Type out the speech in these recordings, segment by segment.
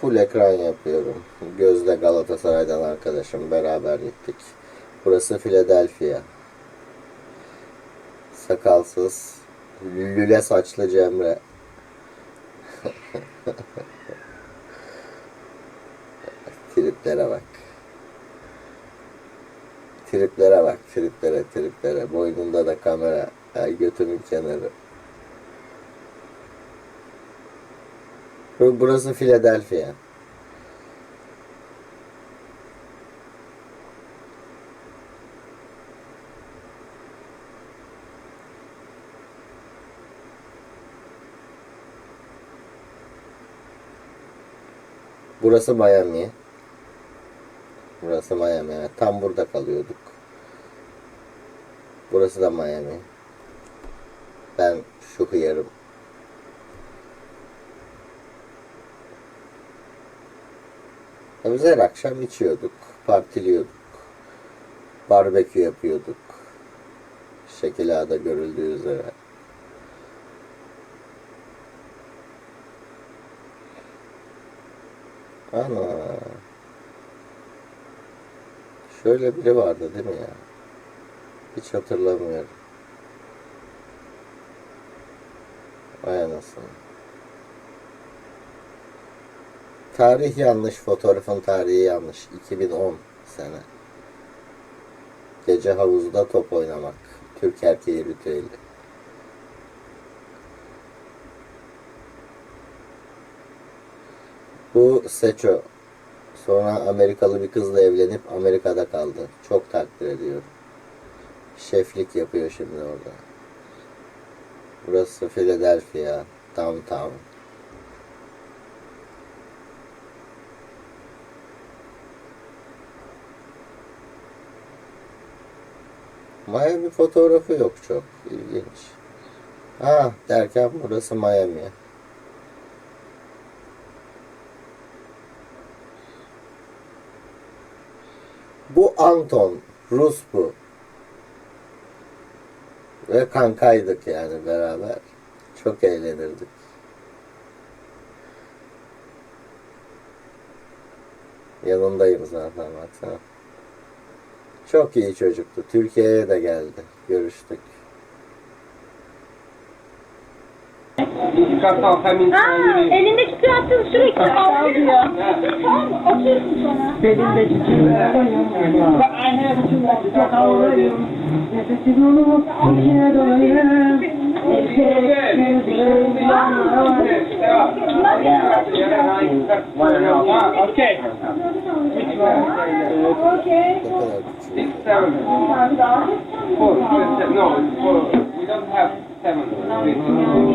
Full ekran yapıyorum. Gözde Galatasaray'dan arkadaşım. Beraber gittik. Burası Philadelphia. Sakalsız. Lüle saçlı Cemre. Triplere bak. Triplere bak. Triplere triplere. Boynunda da kamera. Götünün kenarı. Burası Philadelphia. Burası Miami. Burası Miami. Tam burada kalıyorduk. Burası da Miami. Ben şu hıyarım. Biz her akşam içiyorduk, partiliyorduk, barbekü yapıyorduk. Şekil A'da görüldüğü üzere. Ana. Şöyle biri vardı değil mi ya? Hiç hatırlamıyorum. Vay anasını. Tarih yanlış, fotoğrafın tarihi yanlış. 2010 sene. Gece havuzda top oynamak. Türk erkeği ritüeli. Bu Seço. Sonra Amerikalı bir kızla evlenip Amerika'da kaldı. Çok takdir ediyorum. Şeflik yapıyor şimdi orada. Burası Philadelphia. Downtown. Miami fotoğrafı yok çok. ilginç. Ha derken burası Miami. Bu Anton. Rus bu. Ve kankaydık yani beraber. Çok eğlenirdik. Yanındayım zaten baksana. Çok iyi çocuktu. Türkiye'ye de geldi. Görüştük. Got some family Aa, elindeki kağıtın sürekli ağlıyor. Tamam mı? Oturursun sonra. Benim de cicim Bak anne çok ağlıyorum. Nefesim onu içine dolayım. Okay. Küçük. Six, seven. Four. No. We don't have seven.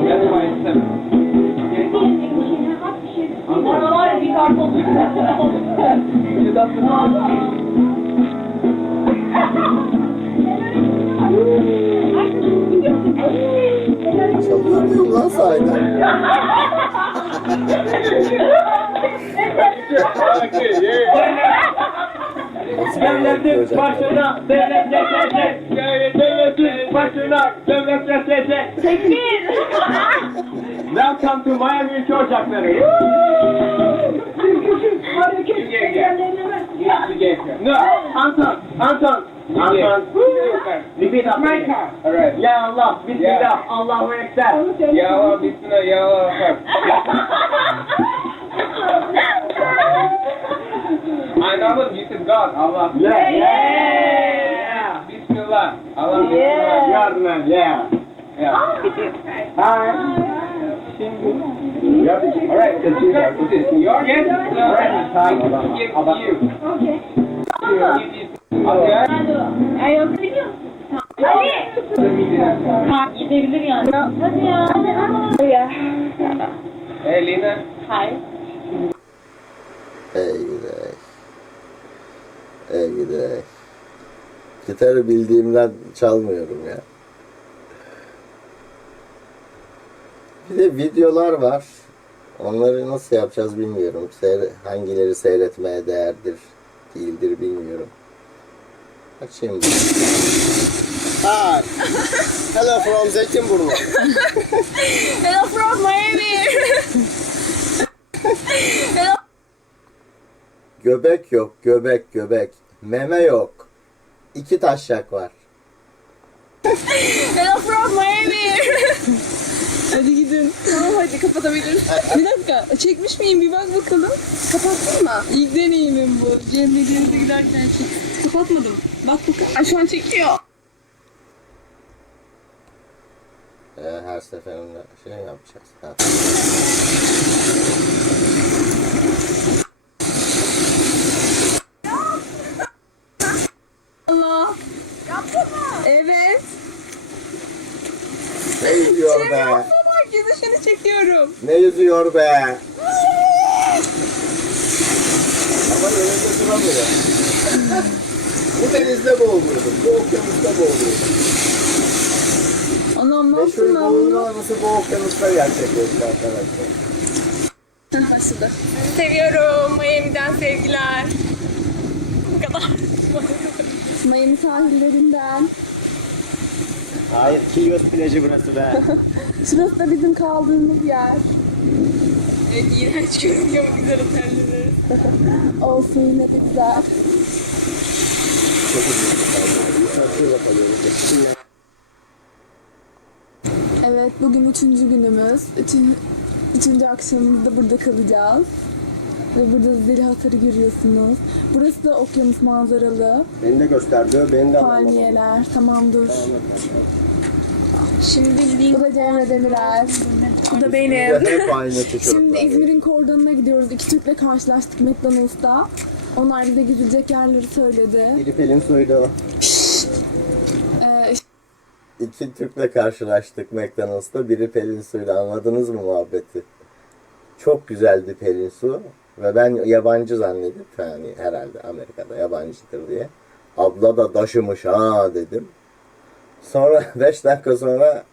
That's why seven. Okay? Ya bir karton. Çalıyor muyum lan sahiden? Devletin başına devlet yetecek. Devletin başına devlet yetecek. Çekil. Welcome to Miami ülke ocakları. No, Anton, Anton, Anton. Repeat after me. Alright. Ya Allah, Bismillah, Allahu Ekber. Ya Allah, Bismillah, Ya Allah, You said God, Allah. Yeah. Yeah. Bismillah. Allah, Bismillah. Yardım yeah. Yeah. Hi. Yep. All right. This is your gift. Tamam. Give to you. Okey. Okay? Ay yok biliyor musun? Ali. Ha gidebilir yani. Hadi ya. Hadi ya. Hey, Lina. Hayır. Gitarı bildiğimden çalmıyorum ya. Bir de videolar var. Onları nasıl yapacağız bilmiyorum. Seyre- hangileri seyretmeye değerdir, değildir bilmiyorum. Açayım bunu. Hi. Hello from Zeytinburnu. Hello from Miami. Hello Göbek yok, göbek, göbek. Meme yok. İki taşak var. Hello from Miami. Hadi gidin. tamam hadi kapatabiliriz. Bir dakika. Çekmiş miyim? Bir bak bakalım. Kapattın mı? İlk deneyimim bu. Cemre denize giderken çek. Kapatmadım. Bak bakalım. Ay şu an çekiyor. Ee, her seferinde şey yapacağız. Ha. Allah. Evet. Ne yüzüyor be? Bak yüzüşünü çekiyorum. Ne yüzüyor be? Ama önünde duramıyor. Bu denizde boğuluyordum. Bu okyanusta boğuluyordum. Anam Meşhur yaptın lan bunu? boğulmaması bu okyanusta gerçekleşti arkadaşlar. Başladı. Seviyorum. Miami'den sevgiler. Bu kadar. Miami sahillerinden. Hayır, Kilyos plajı burası be. Şurası da bizim kaldığımız yer. Evet iğrenç görünüyor bu güzel otelleri. Olsun yine de güzel. Evet bugün üçüncü günümüz. Üçün, üçüncü akşamımızda burada kalacağız. Ve burada Zelihatları görüyorsunuz. Burası da okyanus manzaralı. Beni de gösterdi, beni de Palmiyeler. Tamam dur. Şimdi link. Bu da Cemre Demirer. Bu da benim. Hep aynı tişört Şimdi. İzmir'in kordonuna gidiyoruz. İki Türk'le karşılaştık McDonald's'ta. Onlar bize gidilecek yerleri söyledi. Biri Pelin Suydu. Ee, İki Türk'le karşılaştık McDonald's'ta. Biri Pelin Su'yla anladınız mı muhabbeti? Çok güzeldi Pelin Su. Ve ben yabancı zannedip yani herhalde Amerika'da yabancıdır diye. Abla da taşımış ha dedim. Sonra 5 dakika sonra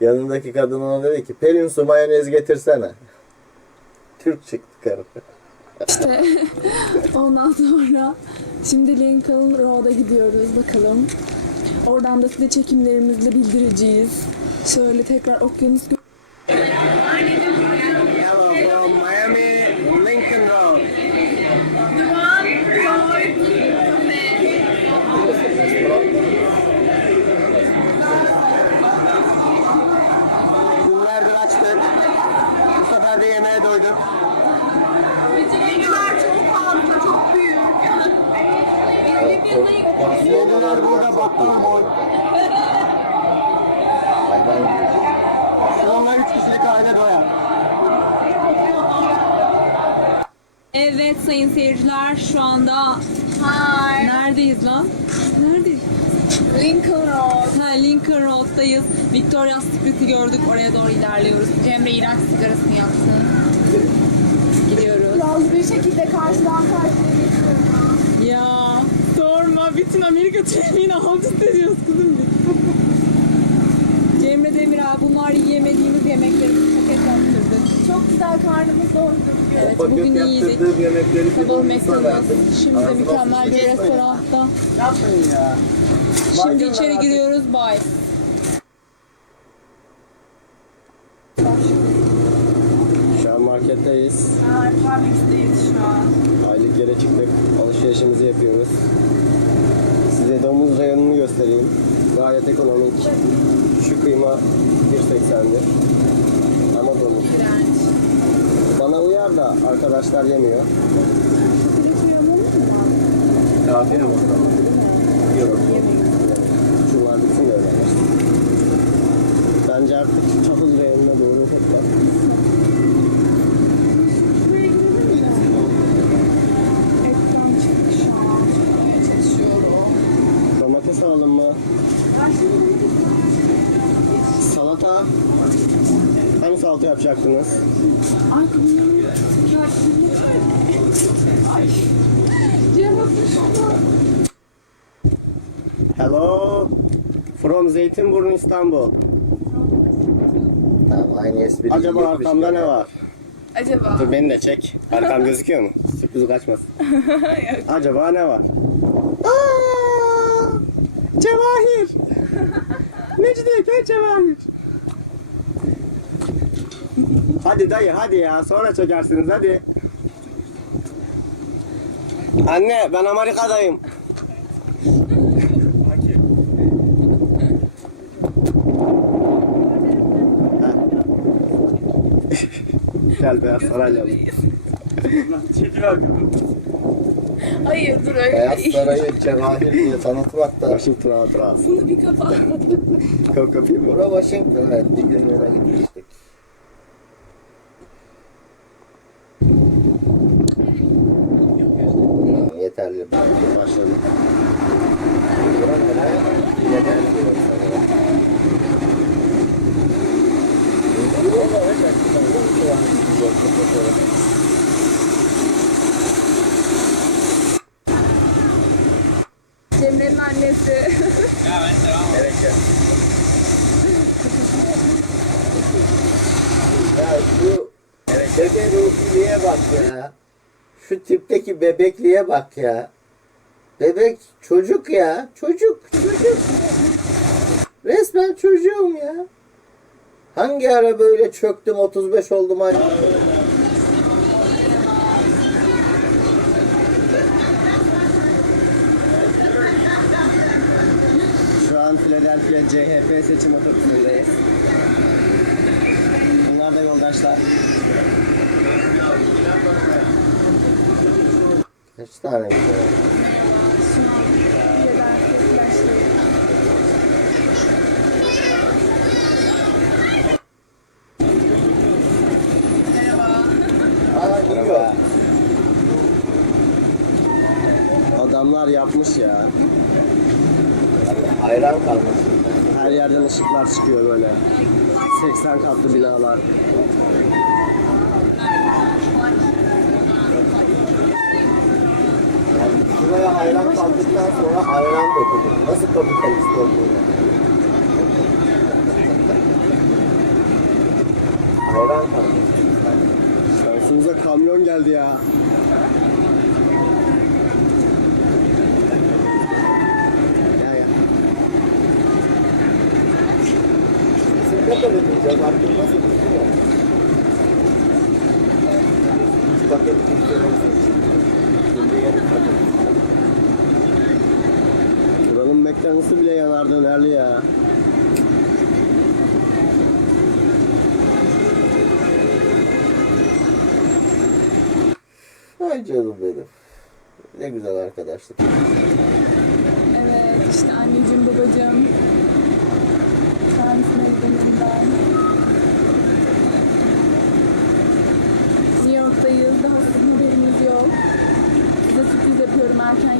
yanındaki kadın ona dedi ki Pelin Su mayonez getirsene. Türk çıktı karı. İşte ondan sonra şimdi Lincoln Road'a gidiyoruz bakalım. Oradan da size çekimlerimizle bildireceğiz. Şöyle tekrar okyanus gö- Hello from Miami, Lincoln Road. Günlerdir açtık. Bu sefer de yemeğe doyduk. Yediler burada bakkal boy. Hayvan gibi. Şununla üç kişilik aile doyar. Evet sayın seyirciler şu anda neredeyiz lan? Neredeyiz? Lincoln Road. Ha, Lincoln Road'dayız. Victoria's Secret'i gördük. Oraya doğru ilerliyoruz. Cemre iğrenç sigarasını yaktı. Gidiyoruz. Yalnız bir şekilde karşıdan karşıya geçiyorum. Ya sorma. Bütün Amerika trafiğini alt üst ediyoruz kızım biz. Cemre Demirel bunlar yiyemediğimiz yemekleri paket yaptırdık. Çok güzel karnımız doydu. Evet Paket bugün iyiydik. yaptırdığım yemekleri Sabah McDonald's. verdim. Şimdi de Ağzına mükemmel bir restoranda. Yapmayın ya. Şimdi içeri giriyoruz. Bye. Şu an marketteyiz. Parmix'teyiz şu an. Yere çıktık. Alışverişimizi yapıyoruz. Size domuz reyonunu göstereyim. Gayet ekonomik. Şu kıyma 1.80'dir. Ama domuz. Bana uyar da arkadaşlar yemiyor. Afiyet olsun. Yok. Şunlar bitsin de öyle. Bence artık tahıl reyonuna doğru. Ekran çıktı şu an. Çıkmaya çalışıyorum. Domates alalım mı? Salata. Hani salata yapacaktınız? Hello. From Zeytinburnu İstanbul. Tamam aynı espri. Acaba arkamda ne var? Acaba? Dur beni de çek. Arkam gözüküyor mu? Sürpriz kaçmasın. Acaba ne var? Aa! Cevahir. Mecidiyeköy Cevahir. Hadi dayı hadi ya sonra çekersiniz hadi. Anne ben Amerika'dayım. Gel beyaz sarayla. Hayır dur öyle Beyaz değil. Sarayı Cevahir diye tanıtmak da. Washington hatırası. Bunu bir kapat. Kop kapayım mı? Bura Washington evet bir günlüğüne gitmiştik. Tamam, Yeterli. Başladı. Bura nere? Neden diyorum sana? Cemre'nin annesi. Ya şu bebe ruhiliye bak ya. Şu tipteki bebekliğe bak ya. Bebek çocuk ya. Çocuk çocuk. Resmen çocuğum ya. Hangi ara böyle çöktüm 35 oldum ay. Şu an Philadelphia CHP seçim otobüsündeyiz. Bunlar da yoldaşlar. Kaç tane gidiyor? Adamlar yapmış ya. Hayran kalmış. Her yerden ışıklar çıkıyor böyle. 80 katlı binalar. Yani şuraya hayran kaldıktan sonra hayran dokudum. Nasıl kapitalist olduğunu. hayran kalmıştım. Şansımıza kamyon geldi. Ya ne kadar ödeyeceğiz artık nasıl bilmiyorum. Üç paket. Buranın McDonald's'ı bile yanar dönerli ya. Ay canım benim. Ne güzel arkadaşlık. Evet işte anneciğim babacığım. Times meydanından. New York'tayız. Daha sizin haberiniz yok. Size sürpriz yapıyorum erken